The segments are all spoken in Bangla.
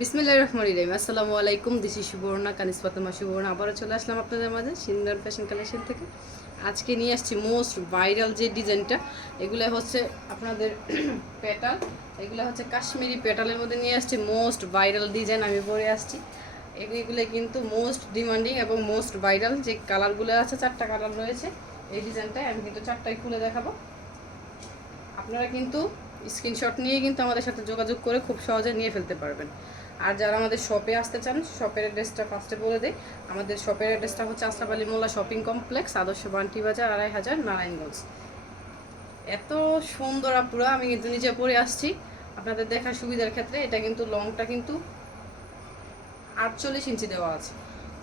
বিসমিল্লাহির রহমানির রহিম। আসসালামু আলাইকুম। This is Subarna, Kanis Fatema Subarna. আবারও চলে আসলাম আপনাদের মাঝে সিন্দার ফ্যাশন কালেকশন থেকে। আজকে নিয়ে আসছি মোস্ট ভাইরাল যে ডিজাইনটা, এগুলো হচ্ছে আপনাদের পেটাল, এগুলো হচ্ছে কাশ্মীরি পেটালের মধ্যে নিয়ে আসছি মোস্ট ভাইরাল ডিজাইন। আমি পরে আসছি এগুলো কিন্তু মোস্ট ডিমান্ডিং এবং মোস্ট ভাইরাল যে কালারগুলো আছে, 4টা কালার রয়েছে এই ডিজাইনটায়। আমি কিন্তু 4টাই খুলে দেখাবো। আপনারা কিন্তু স্ক্রিনশট নিয়ে কিন্তু আমাদের সাথে যোগাযোগ করে খুব সহজে নিয়ে ফেলতে পারবেন। আর যারা আমাদের শপে আসতে চান, শপের অ্যাড্রেসটা ফার্স্টে বলে দেয়। আমাদের শপের অ্যাড্রেসটা হচ্ছে আশরাফ আলী মোল্লা শপিং কমপ্লেক্স, আদর্শ বান্টি বাজার, 2500 নারায়ণগঞ্জ। এত সুন্দর আপুরা, আমি কিন্তু নিজে পরে আসছি আপনাদের দেখার সুবিধার ক্ষেত্রে। এটা কিন্তু লংটা কিন্তু 48 ইঞ্চি দেওয়া আছে।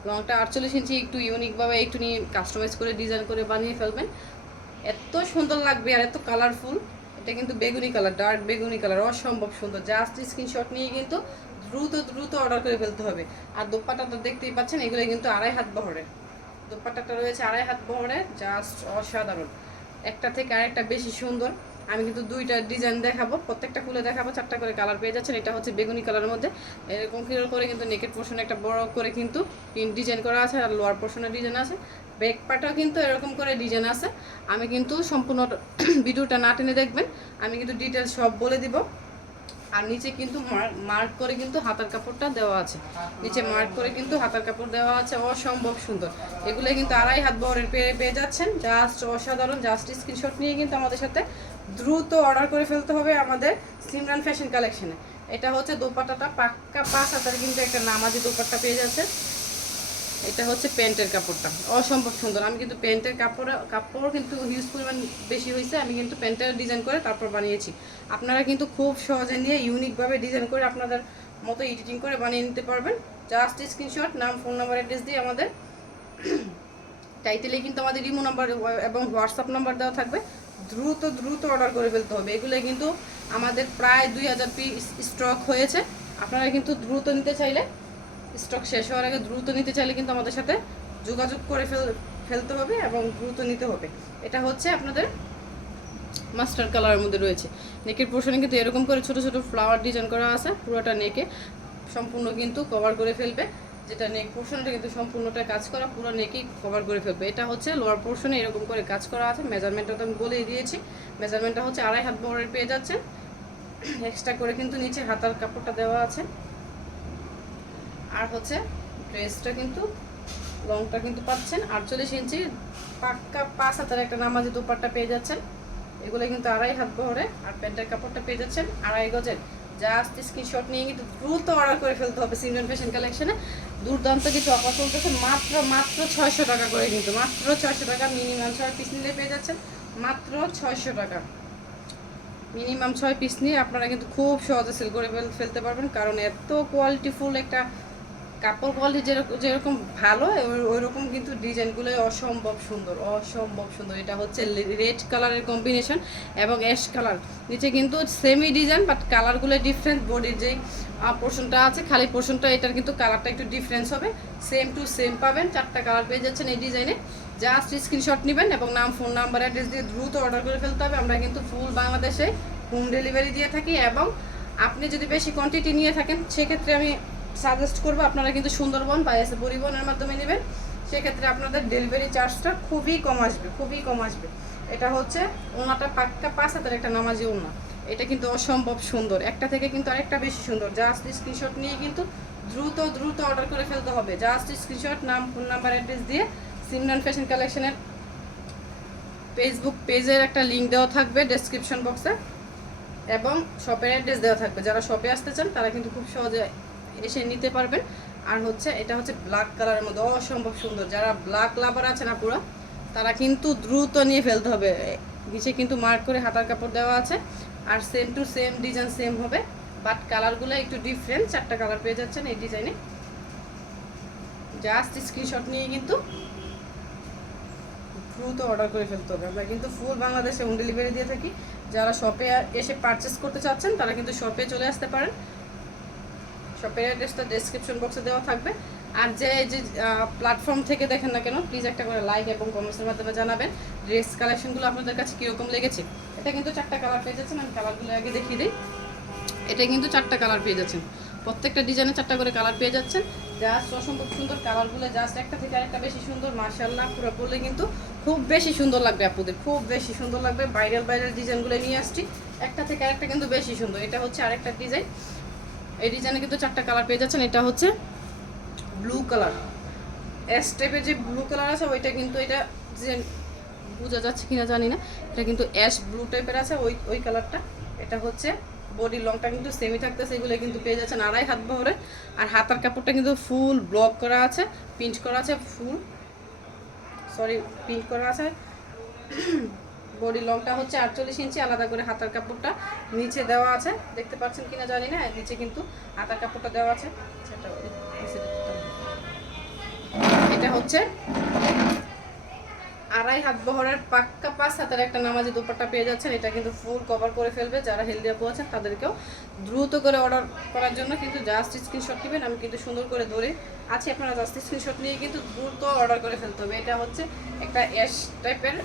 লংটা 48 ইঞ্চি, একটু ইউনিকভাবে একটু নিয়ে কাস্টমাইজ করে ডিজাইন করে বানিয়ে ফেলবেন, এত সুন্দর লাগবে আর এত কালারফুল। এটা কিন্তু বেগুনি কালার, ডার্ক বেগুনি কালার, অসম্ভব সুন্দর। জাস্ট স্ক্রিনশট নিয়ে কিন্তু দ্রুত দ্রুত অর্ডার করে ফেলতে হবে। আর দোপাট্টাটা দেখতেই পাচ্ছেন, এগুলো কিন্তু 2.5 হাত বহরের। দোপাট্টাটা রয়েছে 2.5 হাত বহরের, জাস্ট অসাধারণ। একটা থেকে আরেকটা বেশি সুন্দর। আমি কিন্তু 2টা ডিজাইন দেখাবো, প্রত্যেকটা খুলে দেখাবো। 4টা করে কালার পেয়ে যাচ্ছেন। এটা হচ্ছে বেগুনি কালারের মধ্যে এরকম করে কিন্তু নেকের পোর্শনে একটা বড় করে কিন্তু প্রিন্ট ডিজাইন করা আছে, আর লোয়ার পোর্শনে ডিজাইন আছে। ব্যাক পার্টও কিন্তু এরকম করে ডিজাইন আছে। আমি কিন্তু সম্পূর্ণ ভিডিওটা না টেনে দেখবেন, আমি কিন্তু ডিটেলস সব বলে দিব। আর নিচে কিন্তু মার্ক করে কিন্তু হাতার কাপড়টা দেওয়া আছে, নিচে মার্ক করে কিন্তু হাতার কাপড় দেওয়া আছে, অসম্ভব সুন্দর। এগুলো কিন্তু 2.5 হাত বহরের পেয়ে যাচ্ছেন, জাস্ট অসাধারণ। জাস্ট স্ক্রিনশট নিয়ে কিন্তু আমাদের সাথে দ্রুত অর্ডার করে ফেলতে হবে আমাদের সিমরান ফ্যাশন কালেকশনে। এটা হচ্ছে দোপাট্টাটা পাক্কা 5 হাতের কিন্তু একটা নামাজি দোপাট্টা পেয়ে যাচ্ছে। এটা হচ্ছে প্যান্টের কাপড়টা, অসম্ভব সুন্দর। আমি কিন্তু প্যান্টের কাপড় কিন্তু হিউজ পরিমাণ বেশি হয়েছে, আমি কিন্তু প্যান্টের ডিজাইন করে তারপর বানিয়েছি। আপনারা কিন্তু খুব সহজে নিয়ে ইউনিকভাবে ডিজাইন করে আপনাদের মতো এডিটিং করে বানিয়ে নিতে পারবেন। জাস্ট স্ক্রিনশট, নাম, ফোন নাম্বার, অ্যাড্রেস দিয়ে আমাদের টাইটেলে কিন্তু আমাদের ইমো নাম্বার এবং হোয়াটসঅ্যাপ নাম্বার দেওয়া থাকবে। দ্রুত দ্রুত অর্ডার করে ফেলতে হবে। এগুলো কিন্তু আমাদের প্রায় 2000 পিস স্টক হয়েছে। আপনারা কিন্তু দ্রুত নিতে চাইলে, স্টক শেষ হওয়ার আগে দ্রুত নিতে চাইলে কিন্তু আমাদের সাথে যোগাযোগ করে ফেলতে হবে এবং দ্রুত নিতে হবে। এটা হচ্ছে আপনাদের মাস্টার কালারের মধ্যে রয়েছে। নেকের পোর্শনে কিন্তু এরকম করে ছোট ছোট ফ্লাওয়ার ডিজাইন করা আছে, পুরোটা নেকে সম্পূর্ণ কিন্তু কভার করে ফেলবে। যেটা নেক পোর্শনটা কিন্তু সম্পূর্ণটা কাজ করা, পুরো নেকেই কভার করে ফেলবে। এটা হচ্ছে লোয়ার পোর্শনে এরকম করে কাজ করা আছে। মেজারমেন্টটা তো আমি বলেই দিয়েছি, মেজারমেন্টটা হচ্ছে 2.5 হাত বহরের পেয়ে যাচ্ছেন। এক্সট্রা করে কিন্তু নিচে হাতার কাপড়টা দেওয়া আছে। আর হচ্ছে ড্রেসটা কিন্তু লংটা কিন্তু পাচ্ছেন 48 ইঞ্চি, পাক্কা 5 হাতের একটা নামাজি দোপাট্টা পেয়ে যাচ্ছেন। এগুলো কিন্তু 2.5 হাত বহরে। আর প্যান্টের কাপড়টা পেয়ে যাচ্ছেন 2.5 গজের। জাস্ট স্ক্রিনশট নিয়ে কিন্তু দ্রুত অর্ডার করে ফেলতে হবে সিমরান ফ্যাশন কালেকশনে। দুর্দান্ত কিছু অফার চলতেছে, মাত্র 600 টাকা করে, কিন্তু মাত্র 600 টাকা। মিনিমাম 6 পিস নিলে পেয়ে যাচ্ছেন মাত্র 600 টাকা। মিনিমাম 6 পিস নিয়ে আপনারা কিন্তু খুব সহজে সেল করে ফেলতে পারবেন, কারণ এত কোয়ালিটিফুল একটা কাপড় কোয়ালিটি যেরকম ভালো, ওই রকম কিন্তু ডিজাইনগুলো অসম্ভব সুন্দর, অসম্ভব সুন্দর। এটা হচ্ছে রেড কালারের কম্বিনেশন এবং অ্যাশ কালার। নিচে কিন্তু সেমই ডিজাইন, বাট কালারগুলো ডিফারেন্ট। বডির যেই পোর্শনটা আছে, খালি পোর্শনটা, এটার কিন্তু কালারটা একটু ডিফারেন্স হবে। সেম টু সেম পাবেন, 4টা কালার পেয়ে যাচ্ছেন এই ডিজাইনে। জাস্ট স্ক্রিনশট নেবেন এবং নাম, ফোন নাম্বার, অ্যাড্রেস দিয়ে দ্রুত অর্ডার করে ফেলতে হবে। আমরা কিন্তু ফুল বাংলাদেশে হোম ডেলিভারি দিয়ে থাকি, এবং আপনি যদি বেশি কোয়ান্টিটি নিয়ে থাকেন সেক্ষেত্রে আমি সাজেস্ট করবো আপনারা কিন্তু সুন্দরবন বা এসে পরিবহনের মাধ্যমে নেবেন। সেক্ষেত্রে আপনাদের ডেলিভারি চার্জটা খুবই কম আসবে, খুবই কম আসবে। এটা হচ্ছে ওনাটা পাক্কা 5 হাতের একটা নামাজি ওনা। এটা কিন্তু অসম্ভব সুন্দর, একটা থেকে কিন্তু আরেকটা বেশি সুন্দর। জাস্ট স্ক্রিনশট নিয়ে কিন্তু দ্রুত দ্রুত অর্ডার করে ফেলতে হবে। জাস্ট স্ক্রিনশট, নাম, ফোন নাম্বার, অ্যাড্রেস দিয়ে সিমরান ফ্যাশন কালেকশনের ফেসবুক পেজের একটা লিঙ্ক দেওয়া থাকবে ডেসক্রিপশন বক্সে, এবং শপের অ্যাড্রেস দেওয়া থাকবে। যারা শপে আসতে চান তারা কিন্তু খুব সহজে এসে নিতে পারবেন। আর হচ্ছে এটা হচ্ছে ব্ল্যাক কালারের মধ্যে, অসম্ভব সুন্দর। যারা ব্ল্যাক লাভার আছেন আপুরা, তারা কিন্তু দ্রুত নিয়ে ফেলতে হবে। নিচে কিন্তু মার্ক করে হাতার কাপড় দেওয়া আছে, আর same to same design same হবে, বাট কালারগুলো একটু ডিফারেন্ট। 4টা কালার পেয়ে যাচ্ছেন এই ডিজাইনে। জাস্ট স্ক্রিনশট নিয়ে কিন্তু দ্রুত অর্ডার করে ফেলতে হবে। আমরা কিন্তু ফুল বাংলাদেশে হোম ডেলিভারি দিয়ে থাকি। যারা শপে এসে পারচেস করতে চাচ্ছেন তারা কিন্তু শপে চলে আসতে পারেন। শপের অ্যাড্রেসটা ডেসক্রিপশন বক্সে দেওয়া থাকবে। আর যে প্ল্যাটফর্ম থেকে দেখেন না কেন, প্লিজ একটা করে লাইক এবং কমেন্টসের মাধ্যমে জানাবেন ড্রেস কালেকশনগুলো আপনাদের কাছে কীরকম লেগেছে। এটা কিন্তু 4টা কালার পেয়ে যাচ্ছেন, আমি কালারগুলো আগে দেখিয়ে দিই। এটা কিন্তু 4টা কালার পেয়ে যাচ্ছেন। প্রত্যেকটা ডিজাইনে 4টা করে কালার পেয়ে যাচ্ছেন। জাস্ট অসম্ভব সুন্দর কালারগুলো, জাস্ট একটা থেকে আরেকটা বেশি সুন্দর। মাশাআল্লাহ, পুরো বললে কিন্তু খুব বেশি সুন্দর লাগবে আপুদের, খুব বেশি সুন্দর লাগবে। ভাইরাল ডিজাইনগুলো নিয়ে আসছি, একটা থেকে আরেকটা কিন্তু বেশি সুন্দর। এটা হচ্ছে আরেকটা ডিজাইন, এই ডিজাইনে কিন্তু 4টা কালার পেয়ে যাচ্ছেন। এটা হচ্ছে ব্লু কালার, এস টাইপের যে ব্লু কালার আছে ওইটা কিন্তু, এটা যে বোঝা যাচ্ছে কিনা জানি না, এটা কিন্তু অ্যাশ ব্লু টাইপের আছে ওই কালারটা। এটা হচ্ছে বডি লংটা কিন্তু সেমি থাকতেছে, এগুলো কিন্তু পেয়ে যাচ্ছেন 2.5 হাত বহরে। আর হাতার কাপড়টা কিন্তু ফুল ব্লক করা আছে, প্রিন্ট করা আছে, প্রিন্ট করা আছে। বডি লংটা হচ্ছে 48 ইঞ্চি, আলাদা করে হাতার কাপড়টা নিচে দেওয়া আছে, দেখতে পাচ্ছেন কিনা জানি না, নিচে কিন্তু হাতার কাপড়টা দেওয়া আছে। এটা হচ্ছে 2.5 হাত বহরের পাক্কা 5 হাতের একটা নামাজি দোপাট্টা পেয়ে যাচ্ছেন। এটা কিন্তু ফুল কভার করে ফেলবে, যারা হেলদি আপু আছেন তাদেরকেও দ্রুত করে অর্ডার করার জন্য কিন্তু জাস্ট স্ক্রিনশট নেবেন। আমি কিন্তু সুন্দর করে ধরে আছি, আপনারা জাস্ট স্ক্রিনশট নিয়ে কিন্তু দ্রুত অর্ডার করে ফেলতে হবে। এটা হচ্ছে একটা অ্যাশ টাইপের,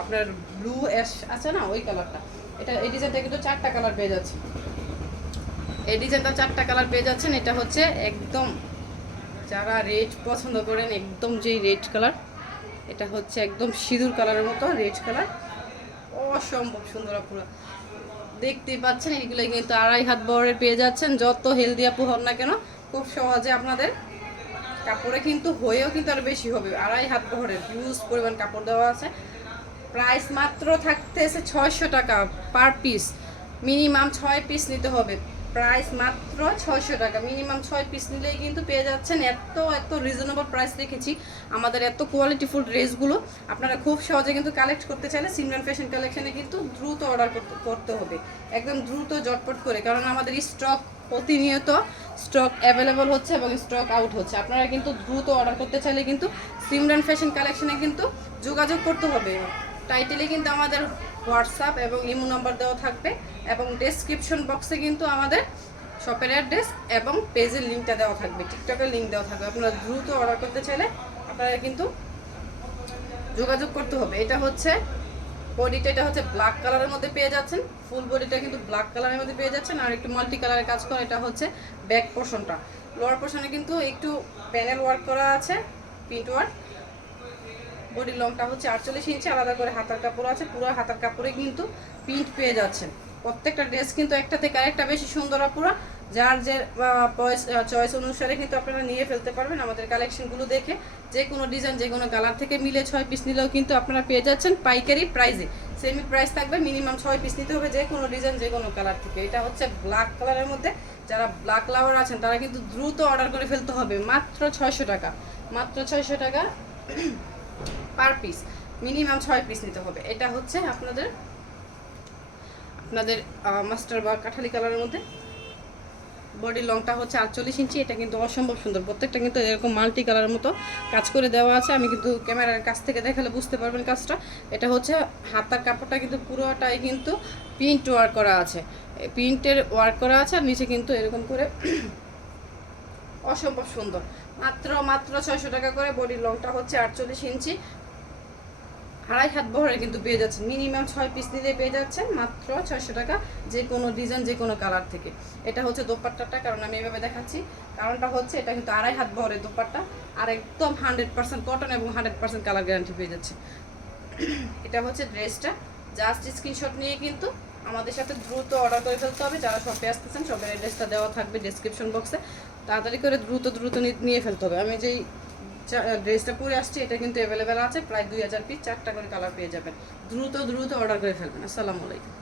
আপনার ব্লু অ্যাশ আছে না, ওই কালারটা। এটা এই ডিজাইনটা কিন্তু 4টা কালার পেয়ে যাচ্ছে, এই ডিজাইনটা 4টা কালার পেয়ে যাচ্ছেন। এটা হচ্ছে একদম যারা রেড পছন্দ করেন, একদম যেই রেড কালার, এটা হচ্ছে একদম সিঁদুর কালারের মতো রেড কালার, অসম্ভব সুন্দর পুরো দেখতেই পাচ্ছেন। এগুলো কিন্তু 2.5 হাত বহরের পেয়ে যাচ্ছেন। যত হেলদি আপু হন না কেন, খুব সহজে আপনাদের কাপড়ে কিন্তু হয়েও কিন্তু আরো বেশি হবে। 2.5 হাত বহরের হিউজ পরিমাণ কাপড় দেওয়া আছে। প্রাইস মাত্র থাকতেছে 600 টাকা পার পিস, মিনিমাম 6 পিস নিতে হবে। প্রাইস মাত্র 600 টাকা, মিনিমাম 6 পিস নিলেই কিন্তু পেয়ে যাচ্ছেন। এত রিজনেবল প্রাইস রেখেছি আমাদের এত কোয়ালিটিফুল ড্রেসগুলো। আপনারা খুব সহজে কিন্তু কালেক্ট করতে চাইলে সিমরান ফ্যাশন কালেকশনে কিন্তু দ্রুত অর্ডার করতে হবে, একদম দ্রুত জটপট করে, কারণ আমাদের স্টক প্রতিনিয়ত স্টক অ্যাভেলেবল হচ্ছে এবং স্টক আউট হচ্ছে। আপনারা কিন্তু দ্রুত অর্ডার করতে চাইলে কিন্তু সিমরান ফ্যাশন কালেকশনে কিন্তু যোগাযোগ করতে হবে। টাইটেলে কিন্তু আমাদের হোয়াটসঅ্যাপ এবং ইমো নাম্বার দেওয়া থাকবে, এবং ডেসক্রিপশন বক্সে কিন্তু আমাদের শপের অ্যাড্রেস এবং পেজের লিঙ্কটা দেওয়া থাকবে, টিকটকের লিঙ্ক দেওয়া থাকবে। আপনারা দ্রুত অর্ডার করতে চাইলে আপনারা কিন্তু যোগাযোগ করতে হবে। এটা হচ্ছে বডিটা, এটা হচ্ছে ব্ল্যাক কালারের মধ্যে পেয়ে যাচ্ছেন, ফুল বডিটা কিন্তু ব্ল্যাক কালারের মধ্যে পেয়ে যাচ্ছেন। আর একটু মাল্টি কালারের কাজ করা, এটা হচ্ছে ব্যাক পোর্শনটা। লোয়ার পোর্শনে কিন্তু একটু প্যানেল ওয়ার্ক করা আছে, প্রিন্ট ওয়ার্ক। বডির লংটা হচ্ছে 48 ইঞ্চি, আলাদা করে হাতার কাপড় আছে, পুরো হাতার কাপড়ে কিন্তু প্রিন্ট পেয়ে যাচ্ছেন। প্রত্যেকটা ড্রেস কিন্তু একটা থেকে আরেকটা বেশি সুন্দর, পুরো যার যে চয়েস অনুসারে কিন্তু আপনারা নিয়ে ফেলতে পারবেন। আমাদের কালেকশনগুলো দেখে যে কোনো ডিজাইন, যে কোনো কালার থেকে মিলে 6 পিস নিলেও কিন্তু আপনারা পেয়ে যাচ্ছেন পাইকারি প্রাইসে। সেমি প্রাইস থাকবে, মিনিমাম 6 পিস নিতে হবে যে কোনো ডিজাইন, যে কোনো কালার থেকে। এটা হচ্ছে ব্ল্যাক কালারের মধ্যে, যারা ব্ল্যাক লাভার আছেন তারা কিন্তু দ্রুত অর্ডার করে ফেলতে হবে। মাত্র 600 টাকা, মাত্র 600 টাকা পার পিস, মিনিমাম 6 পিস নিতে হবে। এটা হচ্ছে আপনাদের মাস্টার বা কাঠালি কালারের মধ্যে, বডির লংটা হচ্ছে 48 ইঞ্চি। এটা কিন্তু অসম্ভব সুন্দর, প্রত্যেকটা কিন্তু এরকম মাল্টি কালারের মতো কাজ করে দেওয়া আছে। আমি কিন্তু ক্যামেরার কাছ থেকে দেখালে বুঝতে পারবেন কাজটা। এটা হচ্ছে হাতার কাপড়টা কিন্তু পুরোটাই কিন্তু প্রিন্ট ওয়ার্ক করা আছে, প্রিন্টের ওয়ার্ক করা আছে, আর নিচে কিন্তু এরকম করে অসম্ভব সুন্দর। মাত্র 600 টাকা করে। বডির লংটা হচ্ছে 48 ইঞ্চি, 2.5 হাত বহরে কিন্তু পেয়ে যাচ্ছেন। মিনিমাম 6 পিস নিলে পেয়ে যাচ্ছেন মাত্র 600 টাকা, যে কোনো ডিজাইন, যে কোনো কালার থেকে। এটা হচ্ছে দোপাট্টাটা, কারণ আমি এভাবে দেখাচ্ছি, কারণটা হচ্ছে এটা কিন্তু 2.5 হাত বহরের দোপাট্টা, আর একদম 100% কটন এবং 100% কালার গ্যারান্টি পেয়ে যাচ্ছে। এটা হচ্ছে ড্রেসটা, জাস্ট স্ক্রিনশট নিয়ে কিন্তু আমাদের সাথে দ্রুত অর্ডার করে ফেলতে হবে। যারা শপে আসতেছেন, শপের অ্যাড্রেসটা দেওয়া থাকবে ডেসক্রিপশন বক্সে, তাড়াতাড়ি করে দ্রুত নিয়ে ফেলতে হবে। আমি যেই ড্রেসটা পরে আসছি এটা কিন্তু অ্যাভেলেবেল আছে, প্রায় 2000 পিস, 4টা করে কালার পেয়ে যাবেন। দ্রুত অর্ডার করে ফেলবেন। আসসালামু আলাইকুম।